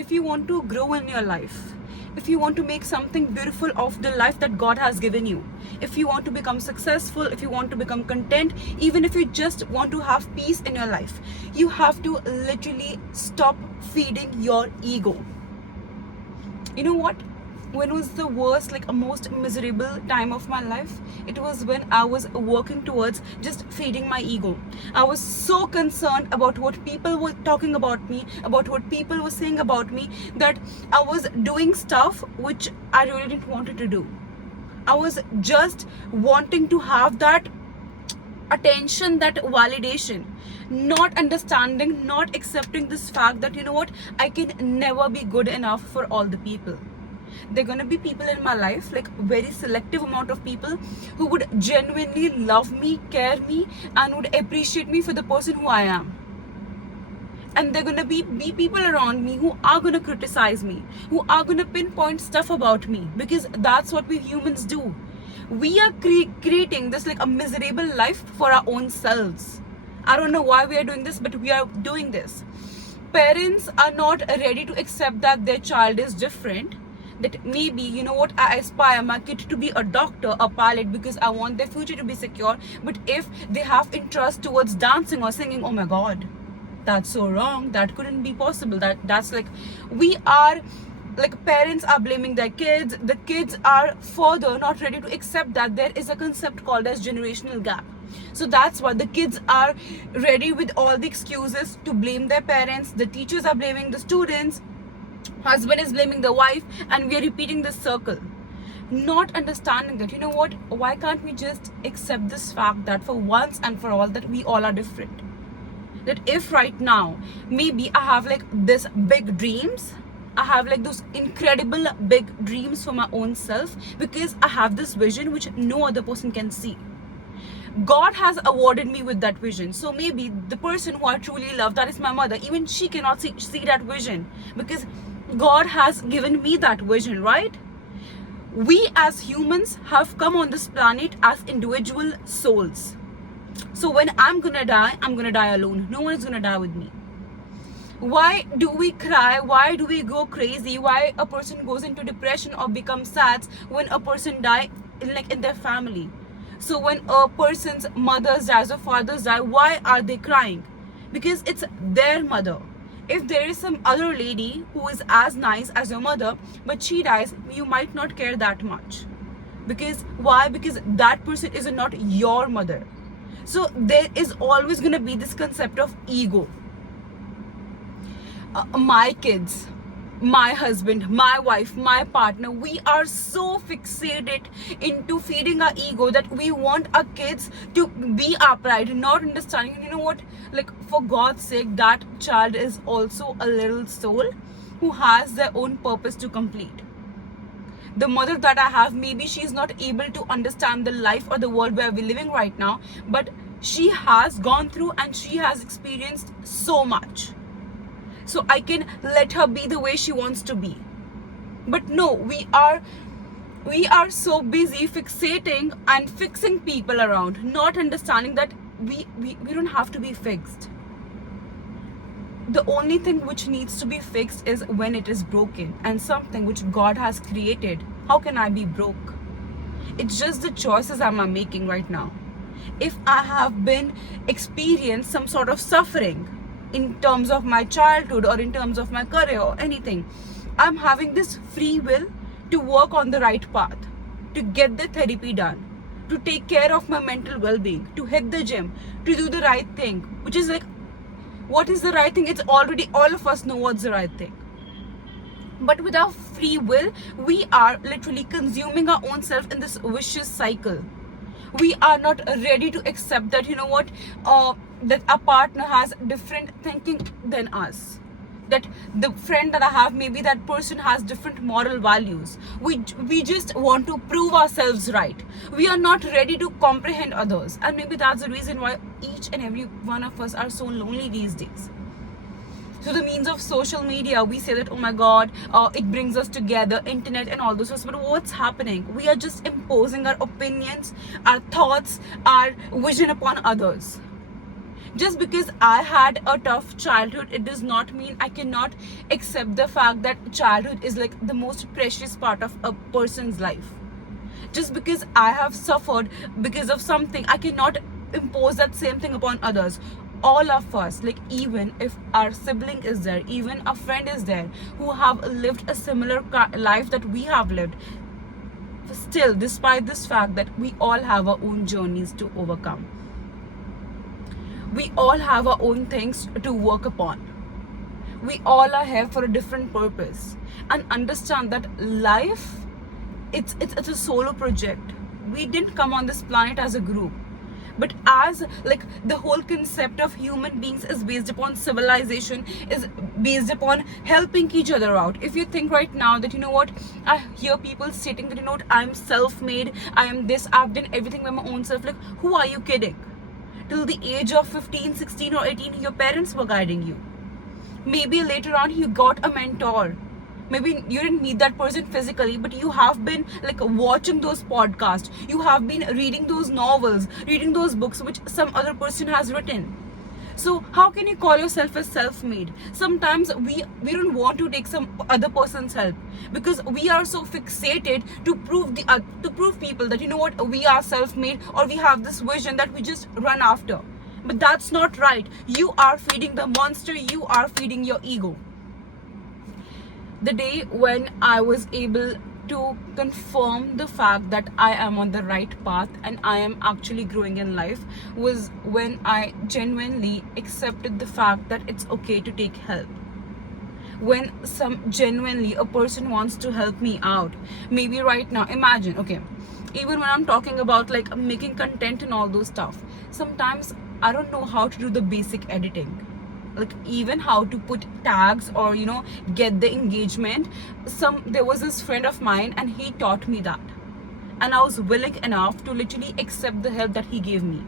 if you want to grow in your life, if you want to make something beautiful of the life that God has given you, if you want to become successful, if you want to become content, even if you just want to have peace in your life, you have to literally stop feeding your ego. You know what? When was the worst, like a most miserable time of my life? It was when I was working towards just feeding my ego. I was so concerned about what people were talking about me, about what people were saying about me, that I was doing stuff which I really didn't want to do. I was just wanting to have that attention, that validation, not understanding, not accepting this fact that, you know what, I can never be good enough for all the people. There are gonna be people in my life, like very selective amount of people, who would genuinely love me, care me, and would appreciate me for the person who I am. And they're gonna be people around me who are gonna criticize me, who are gonna pinpoint stuff about me, because that's what we humans do. We are creating this like a miserable life for our own selves. I don't know why we are doing this, but we are doing this. Parents are not ready to accept that their child is different. That maybe, you know what, I aspire my kid to be a doctor, a pilot, because I want their future to be secure. But if they have interest towards dancing or singing, oh my God, that's so wrong. That couldn't be possible. That's like, we are like, parents are blaming their kids. The kids are further not ready to accept that there is a concept called as generational gap. So that's why the kids are ready with all the excuses to blame their parents. The teachers are blaming the students, husband is blaming the wife, and we are repeating this circle, not understanding that, you know what, why can't we just accept this fact that for once and for all, that we all are different. That if right now maybe I have like this big dreams, I have like those incredible big dreams for my own self, because I have this vision which no other person can see. God has awarded me with that vision. So maybe the person who I truly love, that is my mother, even she cannot see that vision, because God has given me that vision, right? We as humans have come on this planet as individual souls. So when I'm gonna die alone. No one is gonna die with me. Why do we cry? Why do we go crazy? Why a person goes into depression or becomes sad when a person die in their family? So when a person's mothers dies or fathers die, why are they crying? Because it's their mother. If there is some other lady who is as nice as your mother, but she dies, you might not care that much. Because why? Because that person is not your mother. So there is always going to be this concept of ego. My kids, my husband, my wife, my partner, we are so fixated into feeding our ego that we want our kids to be our pride, not understanding, you know what, like, for God's sake, that child is also a little soul who has their own purpose to complete. The mother that I have, maybe she's not able to understand the life or the world where we're living right now, but she has gone through and she has experienced so much. So I can let her be the way she wants to be. But no, we are so busy fixating and fixing people around, not understanding that we don't have to be fixed. The only thing which needs to be fixed is when it is broken, and something which God has created. How can I be broke? It's just the choices I'm making right now. If I have been experienced some sort of suffering in terms of my childhood or in terms of my career or anything, I'm having this free will to work on the right path, to get the therapy done, to take care of my mental well-being, to hit the gym, to do the right thing, which is like, what is the right thing? It's already, all of us know what's the right thing. But without free will, we are literally consuming our own self in this vicious cycle. We are not ready to accept that, you know what, that our partner has different thinking than us. That the friend that I have, maybe that person has different moral values. We just want to prove ourselves right. We are not ready to comprehend others. And maybe that's the reason why each and every one of us are so lonely these days. So the means of social media, we say that, oh my God, it brings us together, internet and all those things. But what's happening? We are just imposing our opinions, our thoughts, our vision upon others. Just because I had a tough childhood, it does not mean I cannot accept the fact that childhood is like the most precious part of a person's life. Just because I have suffered because of something, I cannot impose that same thing upon others. All of us, like even if our sibling is there, even a friend is there who have lived a similar life that we have lived, still, despite this fact that we all have our own journeys to overcome, we all have our own things to work upon. We all are here for a different purpose, and understand that life, it's a solo project. We didn't come on this planet as a group, but as like the whole concept of human beings is based upon civilization, is based upon helping each other out. If you think right now that, you know what, I hear people stating that, you know what, I'm self-made, I am this, I've done everything by my own self. Like, who are you kidding? Till the age of 15, 16 or 18, your parents were guiding you. Maybe later on you got a mentor. Maybe you didn't meet that person physically, but you have been like watching those podcasts, you have been reading those novels, reading those books which some other person has written. So how can you call yourself as self-made? Sometimes we don't want to take some other person's help, because we are so fixated to prove people that, you know what, we are self-made, or we have this vision that we just run after. But that's not right. You are feeding the monster, you are feeding your ego. The day when I was able to confirm the fact that I am on the right path and I am actually growing in life was when I genuinely accepted the fact that it's okay to take help. When genuinely a person wants to help me out, maybe right now, imagine, okay, even when I'm talking about like making content and all those stuff, sometimes I don't know how to do the basic editing, like even how to put tags or, you know, get the engagement. There was this friend of mine and he taught me that, and I was willing enough to literally accept the help that he gave me.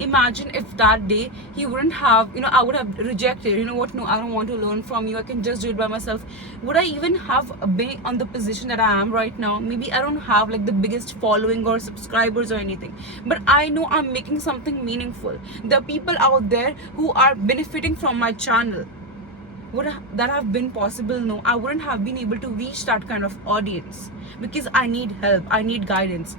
Imagine if that day he wouldn't have, you know, I would have rejected, you know what, no, I don't want to learn from you, I can just do it by myself. Would I even have been on the position that I am right now? Maybe I don't have like the biggest following or subscribers or anything, but I know I'm making something meaningful. There are people out there who are benefiting from my channel. Would that have been possible? No, I wouldn't have been able to reach that kind of audience, because I need help, I need guidance.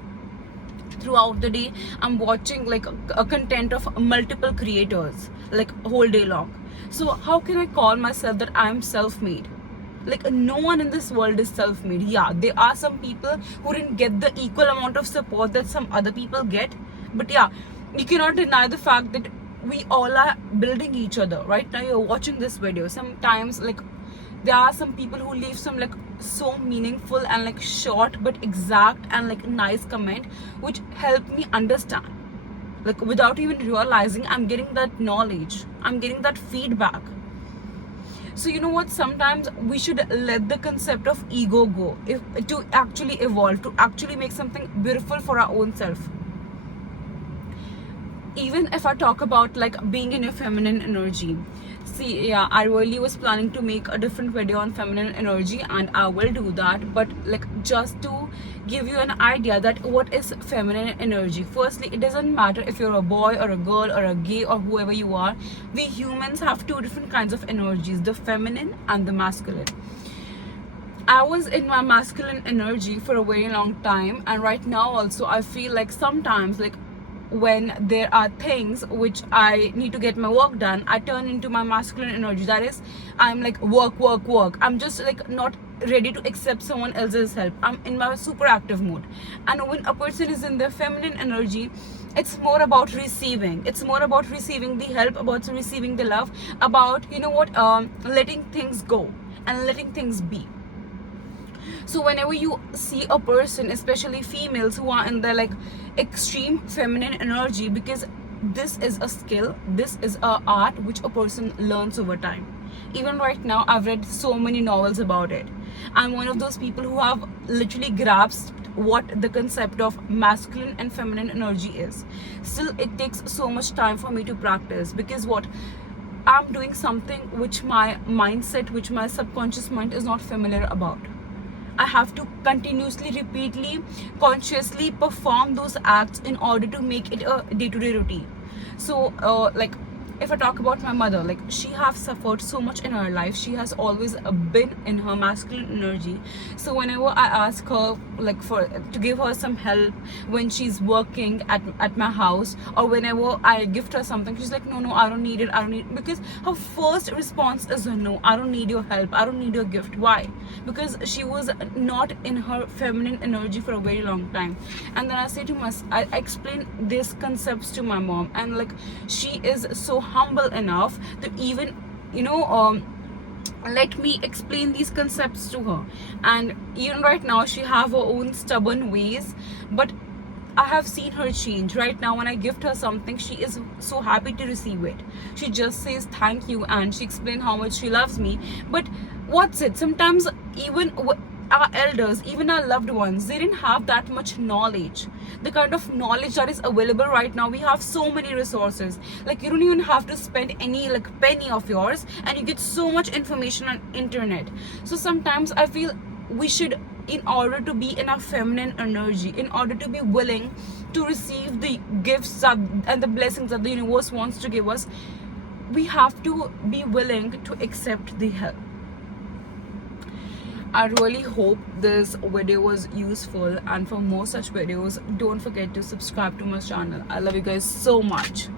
Throughout the day, I'm watching like a content of multiple creators like whole day long. So how can I call myself that I'm self-made? Like, no one in this world is self-made. Yeah, there are some people who didn't get the equal amount of support that some other people get, but yeah, you cannot deny the fact that we all are building each other. Right now you're watching this video, sometimes like there are some people who leave some like so meaningful and like short but exact and like nice comment, which help me understand, like without even realizing I'm getting that knowledge, I'm getting that feedback. So you know what, sometimes we should let the concept of ego go, to actually evolve, to actually make something beautiful for our own self. Even if I talk about like being in your feminine energy, see, yeah, I really was planning to make a different video on feminine energy, and I will do that. But like, just to give you an idea that what is feminine energy, firstly, it doesn't matter if you're a boy or a girl or a gay or whoever you are. We humans have two different kinds of energies, the feminine and the masculine. I was in my masculine energy for a very long time, and right now also I feel like sometimes, like when there are things which I need to get my work done, I turn into my masculine energy. That is, I'm like work. I'm just like not ready to accept someone else's help. I'm in my super active mode. And when a person is in their feminine energy, it's more about receiving. It's more about receiving the help, about receiving the love, about, you know what, letting things go and letting things be. So whenever you see a person, especially females who are in their like extreme feminine energy, because this is a skill, this is a art which a person learns over time. Even right now, I've read so many novels about it. I'm one of those people who have literally grasped what the concept of masculine and feminine energy is. Still, it takes so much time for me to practice, because what, I'm doing something which my mindset, which my subconscious mind is not familiar about. I have to continuously, repeatedly, consciously perform those acts in order to make it a day-to-day routine. So like if I talk about my mother, like she have suffered so much in her life. She has always been in her masculine energy. So whenever I ask her like for to give her some help when she's working at my house, or whenever I gift her something, she's like, no, I don't need it, I don't need it. Because her first response is no, I don't need your help, I don't need your gift. Why? Because she was not in her feminine energy for a very long time. And then I say to myself, I explain these concepts to my mom, and like she is so humble enough to even let me explain these concepts to her. And even right now she have her own stubborn ways, but I have seen her change. Right now when I gift her something, she is so happy to receive it. She just says thank you, and she explains how much she loves me. But what's it, sometimes even our elders, even our loved ones, they didn't have that much knowledge, the kind of knowledge that is available right now. We have so many resources, like you don't even have to spend any like penny of yours, and you get so much information on internet. So sometimes I feel we should, in order to be in our feminine energy, in order to be willing to receive the gifts and the blessings that the universe wants to give us, we have to be willing to accept the help. I really hope this video was useful, and for more such videos, don't forget to subscribe to my channel. I love you guys so much.